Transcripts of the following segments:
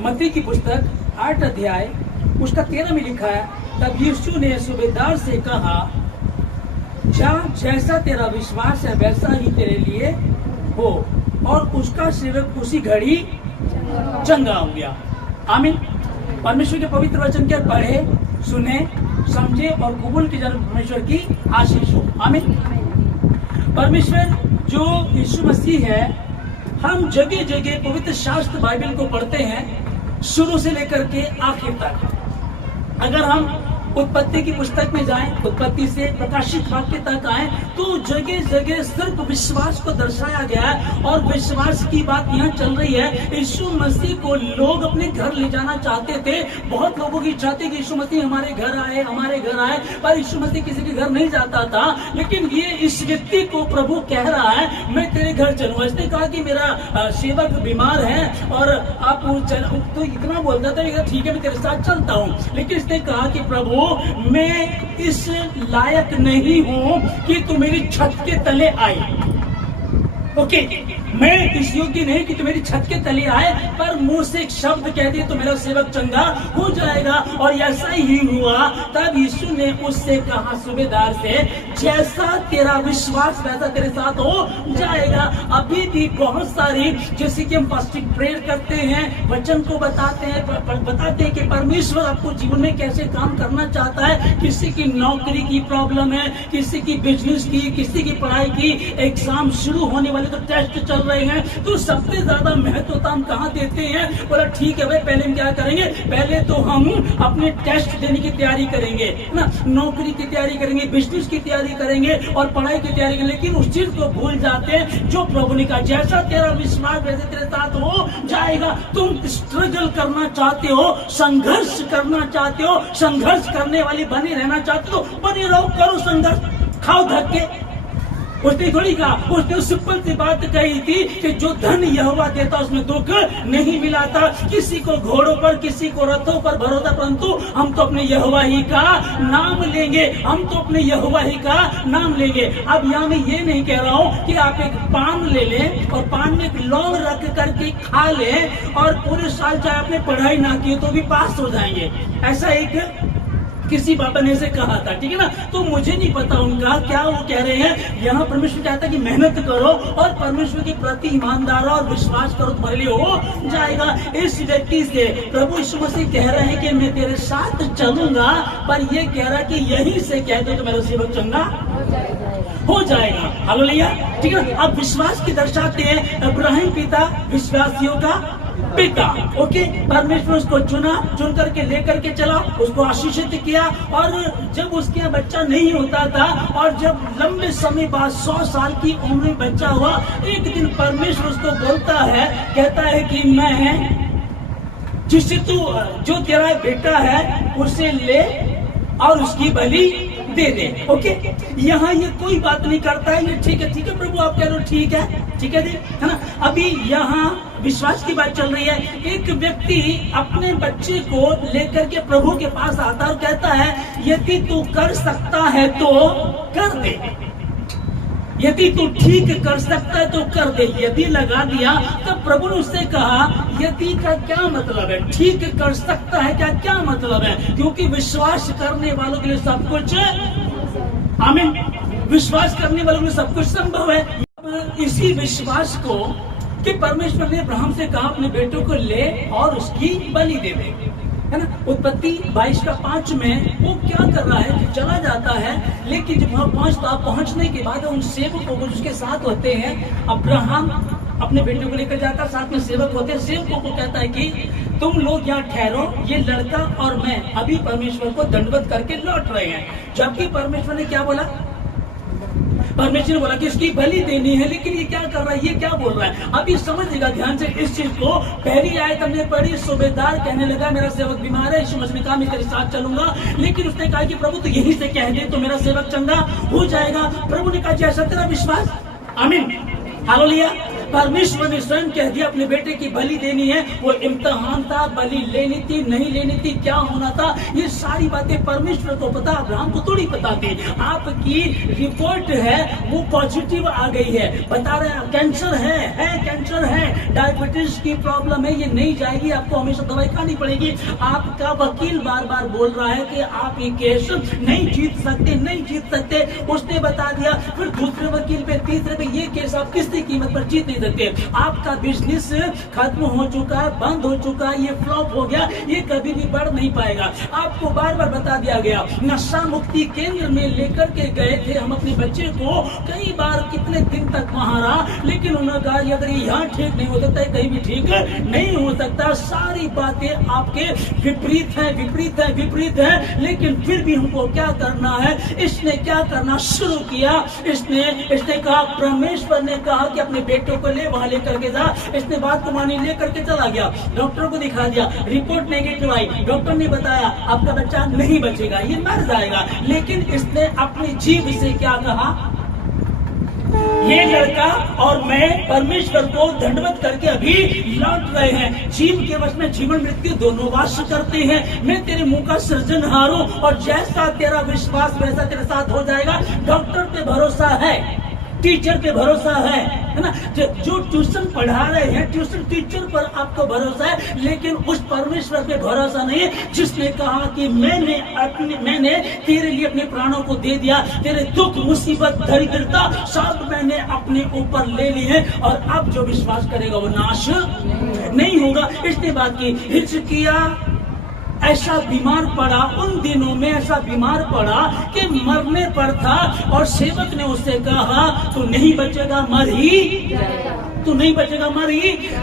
मत्ती की पुस्तक 8 अध्याय उसका 13 में लिखा है, तब यीशु ने सूबेदार से कहा, जा, जैसा तेरा विश्वास है वैसा ही तेरे लिए हो। और उसका सेवक उसी घड़ी चंगा हो गया। आमीन। परमेश्वर के पवित्र वचन के पढ़े, सुने, समझे और कबूल की जाने परमेश्वर की आशीष हो। आमीन। परमेश्वर जो यीशु मसीह है, हम जगह जगह पवित्र शास्त्र बाइबल को पढ़ते हैं शुरू से लेकर के आखिर तक। अगर हम उत्पत्ति की पुस्तक में जाएं, उत्पत्ति से प्रकाशित वाक्य तक आए, तो जगह जगह सिर्फ विश्वास को दर्शाया गया है और विश्वास की बात यहाँ चल रही है। यीशु मसीह को लोग अपने घर ले जाना चाहते थे। बहुत लोगों की इच्छा थी कि यीशु मसीह हमारे घर आए, पर यीशु मसीह किसी के घर नहीं जाता था। लेकिन ये इस व्यक्ति को प्रभु कह रहा है, मैं तेरे घर चलूंगा। इसने कहा कि मेरा सेवक बीमार है और आप तो इतना बोलता था, ठीक है मैं तेरे साथ चलता हूँ। लेकिन इसने कहा कि प्रभु मैं इस लायक नहीं हूं कि तू मेरी छत के तले आए। ओके, मैं इस योग्य नहीं कि तू मेरी छत के तले आए, पर मुंह से एक शब्द कह दिए तो मेरा सेवक चंगा हो जाएगा। और ऐसा ही हुआ। तब यीशु ने उससे कहा, सूबेदार से, जैसा तेरा विश्वास वैसा तेरे साथ हो जाएगा। अभी भी बहुत सारी, जैसे कि हम फास्टिंग प्रेयर करते हैं, वचन को बताते हैं कि परमेश्वर आपको जीवन में कैसे काम करना चाहता है। किसी की नौकरी की प्रॉब्लम है, किसी की बिजनेस की, किसी की पढ़ाई की, एग्जाम शुरू होने वाले तो टेस्ट चल रहे हैं, तो सबसे ज्यादा महत्वता हम कहाँ देते हैं? बोला ठीक है भाई, पहले हम क्या करेंगे? पहले तो हम अपने टेस्ट देने की तैयारी करेंगे ना, नौकरी की तैयारी करेंगे, बिजनेस की तैयारी करेंगे और पढ़ाई की तैयारी करेंगे। लेकिन उस चीज को भूल जाते हैं जो प्रभु ने कहा, जैसा तेरा विश्वास वैसे तेरे साथ हो जाएगा। तुम स्ट्रगल करना चाहते हो, संघर्ष करना चाहते हो, संघर्ष करने वाली बने रहना चाहते हो, बने रहो, करो संघर्ष, खाओ धक्के। उसने थोड़ी कहा, उसने सिंपल सी बात कही थी कि जो धन यहोवा देता उसमें दुख नहीं मिला था। किसी को घोड़ों पर, किसी को रथों पर भरोसा, परंतु हम तो अपने यहोवा ही का नाम लेंगे, हम तो अपने यहोवा ही का नाम लेंगे। अब यहाँ मैं ये नहीं कह रहा हूँ कि आप एक पान ले लें और पान में एक लौंग रख करके खा लें और पूरे साल चाहे आपने पढ़ाई ना की तो भी पास हो जाएंगे। ऐसा एक किसी बाबा ने से कहा था, ठीक है ना। तो मुझे नहीं पता उनका क्या वो कह रहे हैं। यहाँ परमेश्वर कहता है कि मेहनत करो और परमेश्वर के प्रति ईमानदार और विश्वास करो, तुम्हारे लिए हो जाएगा। इस व्यक्ति से प्रभु यीशु मसीह कह रहे हैं कि मैं तेरे साथ चलूंगा, पर ये कह रहा है कि यहीं से कह दो तो मेरा सेवक चंगा हो जाएगा। हालेलुया, ठीक है। अब विश्वास की दर्शाते हैं अब्राहम पिता, विश्वासियों का पिता। ओके, परमेश्वर उसको चुन करके लेकर के चला, उसको आशीषित किया। और जब उसके यहाँ बच्चा नहीं होता था और जब लंबे समय बाद 100 साल की उम्र में बच्चा हुआ, एक दिन परमेश्वर उसको बोलता है, कहता है कि मैं जिससे तू, जो तेरा बेटा है उसे ले और उसकी बलि दे दे। ओके, यहाँ ये कोई बात नहीं करता है, ये ठीक है प्रभु आप कह रहे हो, ठीक है दे, है ना। अभी यहाँ विश्वास की बात चल रही है। एक व्यक्ति अपने बच्चे को लेकर के प्रभु के पास आता और कहता है, यदि तू कर सकता है तो कर दे, यदि तू ठीक कर सकता है तो कर दे। यदि लगा दिया, तब प्रभु ने उससे कहा, यदि का क्या मतलब है? ठीक कर सकता है क्या मतलब है? क्योंकि विश्वास करने वालों के लिए सब कुछ, आमीन, विश्वास करने वालों के लिए सब कुछ संभव है। इसी विश्वास को कि परमेश्वर ने अब्राहम से कहा अपने बेटों को ले और उसकी बलि दे दे, है ना। उत्पत्ति 22:5 में वो क्या कर रहा है कि चला जाता है, लेकिन जब वहां पहुंचने के बाद उन सेवकों को जिसके साथ होते हैं, अब्राहम अपने बेटों को लेकर जाता, साथ में सेवक होते हैं। सेवकों को कहता है कि तुम लोग यहाँ ठहरो, ये लड़का और मैं अभी परमेश्वर को दंडवत करके लौट रहे हैं। जबकि परमेश्वर ने क्या बोला? परमेश्वर ने बोला कि इसकी बलि देनी है, लेकिन ये क्या कर रहा है, ये क्या बोल रहा है? अब ये समझिएगा ध्यान से इस चीज को। पहली आयत हमने पढ़ी, सूबेदार कहने लगा मेरा सेवक बीमार है, यीशु मसीह ने कहा मैं तेरे साथ चलूंगा। लेकिन उसने कहा कि प्रभु तो यहीं से कह दे तो मेरा सेवक चंगा हो जाएगा। प्रभु ने कहा जैसा तेरा विश्वास, आमीन, हालेलुया। परमेश्वर ने स्वयं कह दिया अपने बेटे की बलि देनी है। वो इम्तिहान था, बलि लेनी थी नहीं लेनी थी, क्या होना था, ये सारी बातें परमेश्वर को पता, अब्राहम को थोड़ी पता थी। आपकी रिपोर्ट है वो पॉजिटिव आ गई है, बता रहे हैं कैंसर है कैंसर है, डायबिटीज की प्रॉब्लम है, ये नहीं जाएगी, आपको हमेशा दवाई खानी पड़ेगी। आपका वकील बार बार बोल रहा है कि आप ये केस नहीं जीत सकते। उसने बता दिया, फिर दूसरे वकील पे, तीसरे पे, ये केस आप किसी कीमत पर जीत नहीं सकते। आपका बिजनेस खत्म हो चुका है, बंद हो चुका है, ये फ्लॉप हो गया, ये कभी भी बढ़ नहीं पाएगा। आपको बार बार बता दिया गया। नशा मुक्ति केंद्र में लेकर के गए थे हम अपने बच्चे को, कई बार कितने दिन तक वहां रहा, लेकिन उन्होंने कहा अगर ये यहाँ ठीक नहीं हो सकता है, कहीं भी ठीक नहीं हो सकता। सारी बातें आपके विपरीत है, लेकिन फिर भी हमको क्या करना है। इसने क्या करना शुरू किया, इसने कहा, परमेश्वर ने कहा कि अपने बेटों को ले वहां लेकर के जा। इसने बात को मानी, लेकर के चला गया, डॉक्टर को दिखा दिया, रिपोर्ट नेगेटिव आई, डॉक्टर ने बताया आपका बच्चा नहीं बचेगा, ये मर जाएगा। लेकिन इसने अपनी जीभ से क्या कहा, ये लड़का और मैं परमेश्वर को दंडवत करके अभी लौट रहे हैं। जीव के वश में जीवन मृत्यु दोनों वास करते हैं। मैं तेरे मुंह का सृजनहार हूं और जैसा तेरा विश्वास वैसा तेरे साथ हो जाएगा। डॉक्टर पे भरोसा है, टीचर पे भरोसा है ना, जो ट्यूशन पढ़ा रहे हैं, ट्यूशन टीचर पर आपको भरोसा है, लेकिन उस परमेश्वर पे भरोसा नहीं है जिसने कहा कि मैंने तेरे लिए अपने प्राणों को दे दिया, तेरे दुख मुसीबत दरिद्रता सब मैंने अपने ऊपर ले ली है, और अब जो विश्वास करेगा वो नाश नहीं होगा। इसने बात की, हिचकिया ऐसा बीमार पड़ा, उन दिनों में ऐसा बीमार पड़ा कि मरने पर था, और सेवक ने उससे कहा तू नहीं बचेगा, मर ही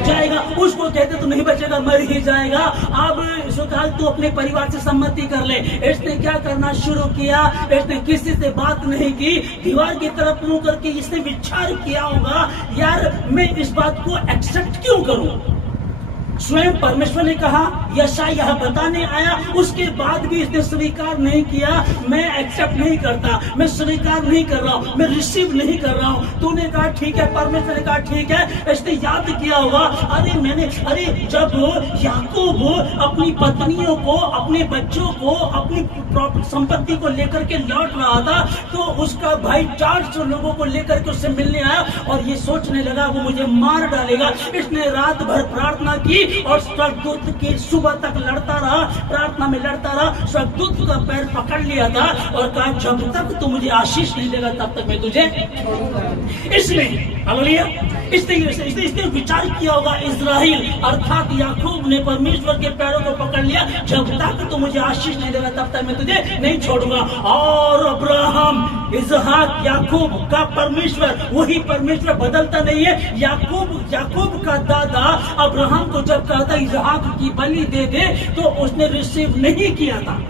जाएगा। उसको कहते तू नहीं बचेगा, मर ही जाएगा। अब सुखाल तू अपने परिवार से सम्मति कर ले। इसने क्या करना शुरू किया, इसने किसी से बात नहीं की, दीवार की तरफ मुंह करके इसने विचार किया होगा, यार मैं इस बात को एक्सेप्ट क्यों करूं। स्वयं परमेश्वर ने कहा, यशायाह यह बताने आया, उसके बाद भी इसने स्वीकार नहीं किया। मैं एक्सेप्ट नहीं करता, मैं स्वीकार नहीं कर रहा हूँ, मैं रिसीव नहीं कर रहा हूँ। तूने कहा ठीक है, परमेश्वर ने कहा ठीक है। इसने याद किया होगा, अरे जब याकूब अपनी पत्नियों को, अपने बच्चों को, अपनी संपत्ति को लेकर के लौट रहा था, तो उसका भाई 400 लोगों को लेकर के उससे मिलने आया, और ये सोचने लगा वो मुझे मार डालेगा। इसने रात भर प्रार्थना की और स्वर्गदूत की सुबह तक लड़ता रहा, प्रार्थना में लड़ता रहा। स्वर्गदूत का पैर पकड़ लिया था और कहा जब तक तू मुझे आशीष नहीं देगा तब तक मैं तुझे। इसने विचार किया होगा, इस्राएल अर्थात याकूब ने परमेश्वर के पैरों को पकड़ लिया, जब तक तू मुझे आशीष नहीं देगा तब तक मैं तुझे नहीं छोड़ूंगा। और अब्राहम, इसहाक, याकूब का परमेश्वर वही परमेश्वर बदलता नहीं है। याकूब का दादा अब्राहम को जब कहा था इसहाक की बलि दे दे, तो उसने रिसीव नहीं किया था।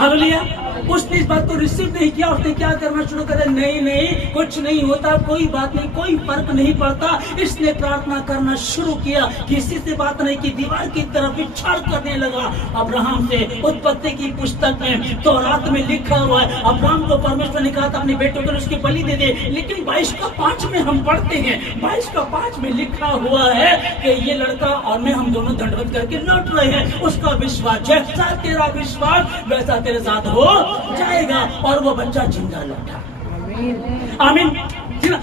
हालेलुया। उसने इस बात को रिसीव नहीं किया। उसने क्या करना शुरू कर दिया, नहीं कुछ नहीं होता, कोई बात नहीं, कोई फर्क नहीं पड़ता। इसने प्रार्थना करना शुरू किया, किसी से बात नहीं की, दीवार की तरफ विचार करने लगा। अब्राहम से उत्पत्ति की पुस्तक में, तौरात में लिखा हुआ है, अब्राहम को परमेश्वर ने कहा था अपने बेटों को उसकी बलि दे दे। लेकिन 22:5 में हम पढ़ते हैं, 22:5 में लिखा हुआ है कि ये लड़का और मैं, हम दोनों दंडवत करके लौट रहे हैं। उसका विश्वास, जैसा तेरा विश्वास वैसा तेरे साथ हो जाएगा, और वो बच्चा जिंदा लौटा। आमीन।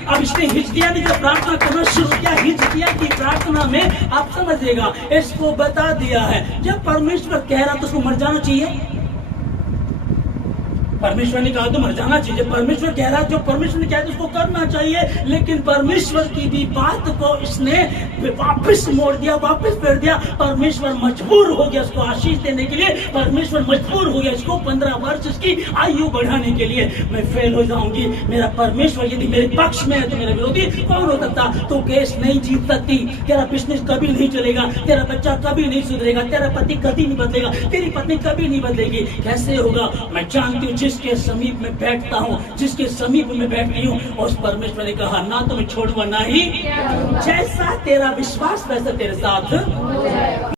अब इसने हिचकिया ने जब प्रार्थना करना शुरू किया, हिचकिया की प्रार्थना में आप समझिएगा, इसको बता दिया है जब परमेश्वर कह रहा तो उसको मर जाना चाहिए। परमेश्वर ने कहा तो मर जाना चाहिए। परमेश्वर कह रहा है, जो परमेश्वर ने कहा तो उसको करना चाहिए। लेकिन परमेश्वर की भी बात को इसने वापस मोड़ दिया, वापस फेर दिया। परमेश्वर मजबूर हो गया उसको आशीष देने के लिए। परमेश्वर मजबूर हो गया इसको 15 वर्ष इसकी आयु बढ़ाने के लिए। मैं फेल हो जाऊंगी, मेरा परमेश्वर यदि मेरे पक्ष में है तो मेरा विरोधी कौन हो सकता। तो केस नहीं जीत सकती, तेरा बिजनेस कभी नहीं चलेगा, तेरा बच्चा कभी नहीं सुधरेगा, तेरा पति कभी नहीं बदलेगा, तेरी पत्नी कभी नहीं बदलेगी। कैसे होगा? मैं जानती हूँ जिसके समीप में बैठता हूँ, जिसके समीप में बैठती हूँ, उस परमेश्वर ने कहा ना तो मैं छोड़ूंगा ना ही, जैसा तेरा विश्वास वैसा तेरे साथ